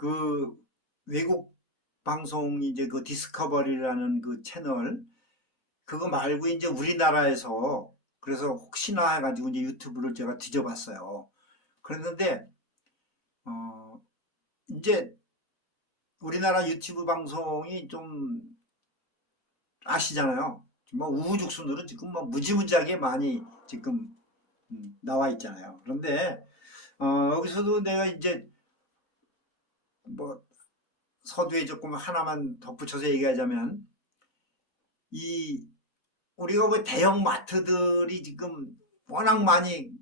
그 외국 방송 이제 그 디스커버리라는 그 채널 그거 말고 이제 우리나라에서 그래서 혹시나 해가지고 이제 유튜브를 제가 뒤져봤어요. 그랬는데 어 이제 우리나라 유튜브 방송이 좀 아시잖아요. 정말 우후죽순으로 지금 뭐 무지무지하게 많이 지금 음, 나와 있잖아요. 그런데 어, 여기서도 내가 이제 뭐 서두에 조금 하나만 덧붙여서 얘기하자면 이 우리가 뭐 대형 마트들이 지금 워낙 많이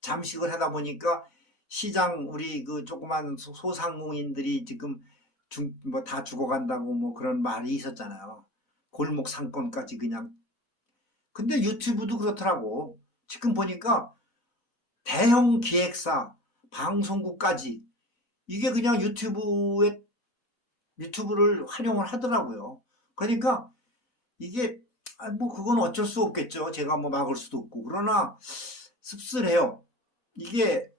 잠식을 하다 보니까 시장 우리 그 조그만 소- 소상공인들이 지금 뭐 다 죽어간다고 뭐 그런 말이 있었잖아요. 골목 상권까지 그냥. 근데 유튜브도 그렇더라고. 지금 보니까 대형 기획사, 방송국까지 이게 그냥 유튜브에 유튜브를 활용을 하더라고요. 그러니까 이게 아, 뭐 그건 어쩔 수 없겠죠. 제가 뭐 막을 수도 없고 그러나 씁쓸해요. 이게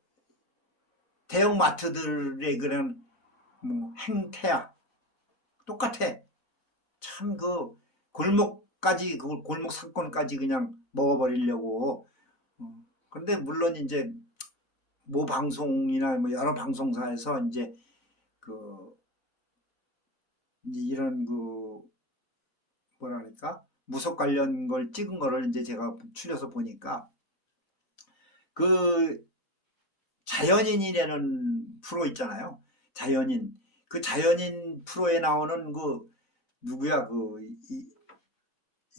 대형 마트들의 그런 뭐 행태야 똑같아. 참 그 골목까지 그 골목 상권까지 그냥 먹어버리려고. 어, 근데 물론 이제 모 방송이나 뭐 여러 방송사에서 이제 그 이제 이런 그 그럴까? 무속 관련 걸 찍은 거를 이제 제가 추려서 보니까 그 자연인이라는 프로 있잖아요. 자연인. 그 자연인 프로에 나오는 그 누구야? 그 이-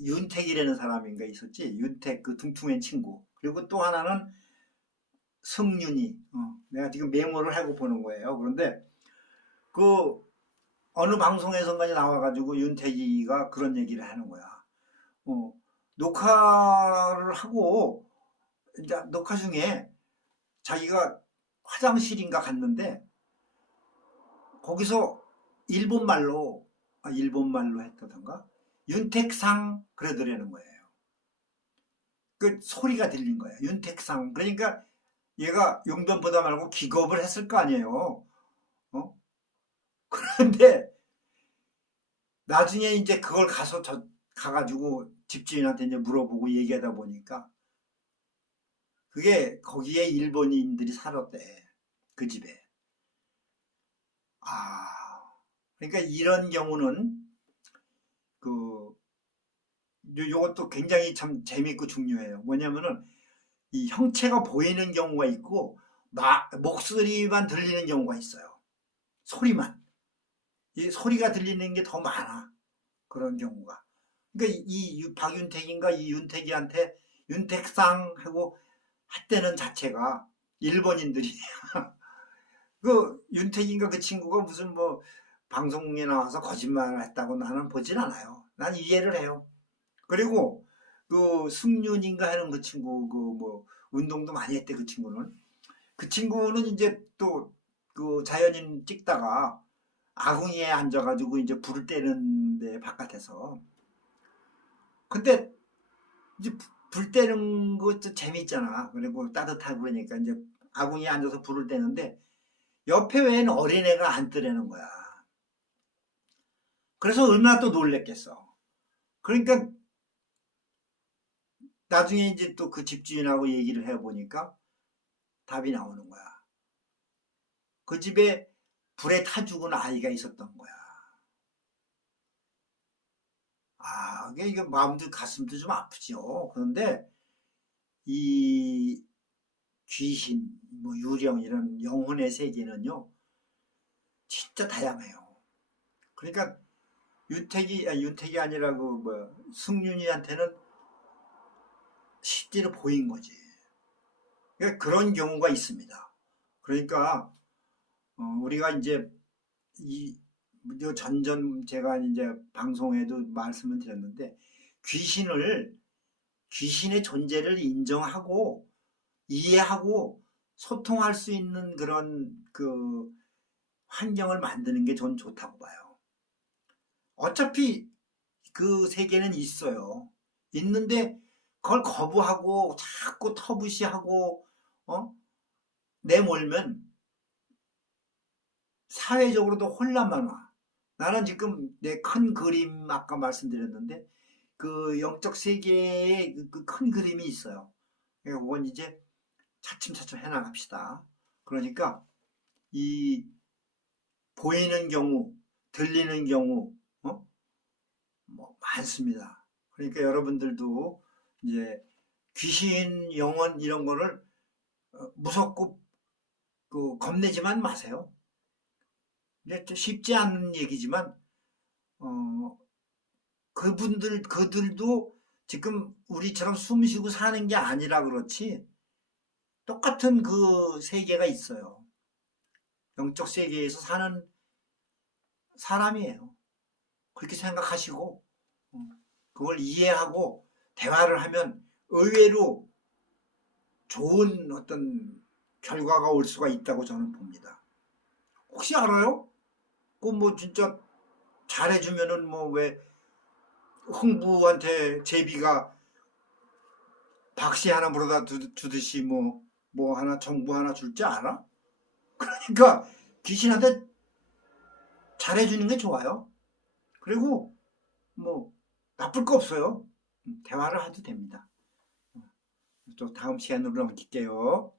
윤택이라는 사람인가 있었지? 윤택 그 둥퉁한 친구. 그리고 또 하나는 성윤이 어, 내가 지금 메모를 하고 보는 거예요. 그런데 그 어느 방송에선가 나와가지고 윤택이가 그런 얘기를 하는 거야. 어, 녹화를 하고 이제 녹화 중에 자기가 화장실인가 갔는데 거기서 일본 말로 아, 일본 말로 했다던가 윤택상 그러더라는 거예요. 그 소리가 들린 거야. 윤택상 그러니까 얘가 용변보다 말고 기겁을 했을 거 아니에요. 어? 그런데 나중에 이제 그걸 가서 저 가가지고 집주인한테 이제 물어보고 얘기하다 보니까 그게 거기에 일본인들이 살았대 그 집에. 아 그러니까 이런 경우는 그 요- 요것도 굉장히 참 재밌고 중요해요. 뭐냐면은 이 형체가 보이는 경우가 있고 마- 목소리만 들리는 경우가 있어요. 소리만. 이 소리가 들리는 게 더 많아. 그런 경우가. 그러니까 이 유- 박윤택인가 이 윤택이한테 윤택상 하고 했다는 자체가 일본인들이 그 윤택인가 그 친구가 무슨 뭐 방송에 나와서 거짓말을 했다고 나는 보진 않아요. 난 이해를 해요. 그리고 그 승윤인가 하는 그 친구 그 뭐 운동도 많이 했대 그 친구는. 그 친구는 이제 또 그 자연인 찍다가 아궁이에 앉아가지고 이제 불을 떼는데 바깥에서. 근데 이제 부- 불 떼는 것도 재밌잖아. 그리고 따뜻하고 그러니까 이제 아궁이에 앉아서 불을 떼는데 옆에 웬 어린애가 안 뜨라는 거야. 그래서 얼마나 또 놀랬겠어. 그러니까 나중에 이제 또 그 집주인하고 얘기를 해보니까 답이 나오는 거야. 그 집에 불에 타 죽은 아이가 있었던 거야. 아, 이게 이게 마음도 가슴도 좀 아프죠. 그런데 이 귀신, 뭐 유령 이런 영혼의 세계는요, 진짜 다양해요. 그러니까 윤택이, 아, 윤택이 아니라 그 뭐, 승윤이한테는 실제로 보인 거지. 그러니까 그런 경우가 있습니다. 그러니까 어, 우리가 이제 이 전전 제가 이제 방송에도 말씀을 드렸는데 귀신을 귀신의 존재를 인정하고 이해하고 소통할 수 있는 그런 그 환경을 만드는 게 전 좋다고 봐요. 어차피 그 세계는 있어요. 있는데 그걸 거부하고 자꾸 터부시하고 어? 내몰면 사회적으로도 혼란만 와. 나는 지금 내 큰 그림 아까 말씀드렸는데 그 영적 세계에 그큰 그림이 있어요. 그러니까 그건 이제 차츰차츰 해나갑시다. 그러니까 이 보이는 경우, 들리는 경우, 어? 뭐 많습니다. 그러니까 여러분들도 이제 귀신, 영혼 이런 거를 어, 무섭고 그 겁내지만 마세요. 쉽지 않은 얘기지만 어 그분들 그들도 지금 우리처럼 숨 쉬고 사는 게 아니라 그렇지 똑같은 그 세계가 있어요. 영적 세계에서 사는 사람이에요. 그렇게 생각하시고 어, 그걸 이해하고 대화를 하면 의외로 좋은 어떤 결과가 올 수가 있다고 저는 봅니다. 혹시 알아요? 그 뭐 진짜 잘해주면은 뭐 왜 흥부한테 제비가 박씨 하나 물어다 주- 주듯이 뭐 뭐 하나 정부 하나 줄줄 알아? 그러니까 귀신한테 잘해주는 게 좋아요. 그리고 뭐 나쁠 거 없어요. 음, 대화를 해도 됩니다. 또 다음 시간으로 넘길게요.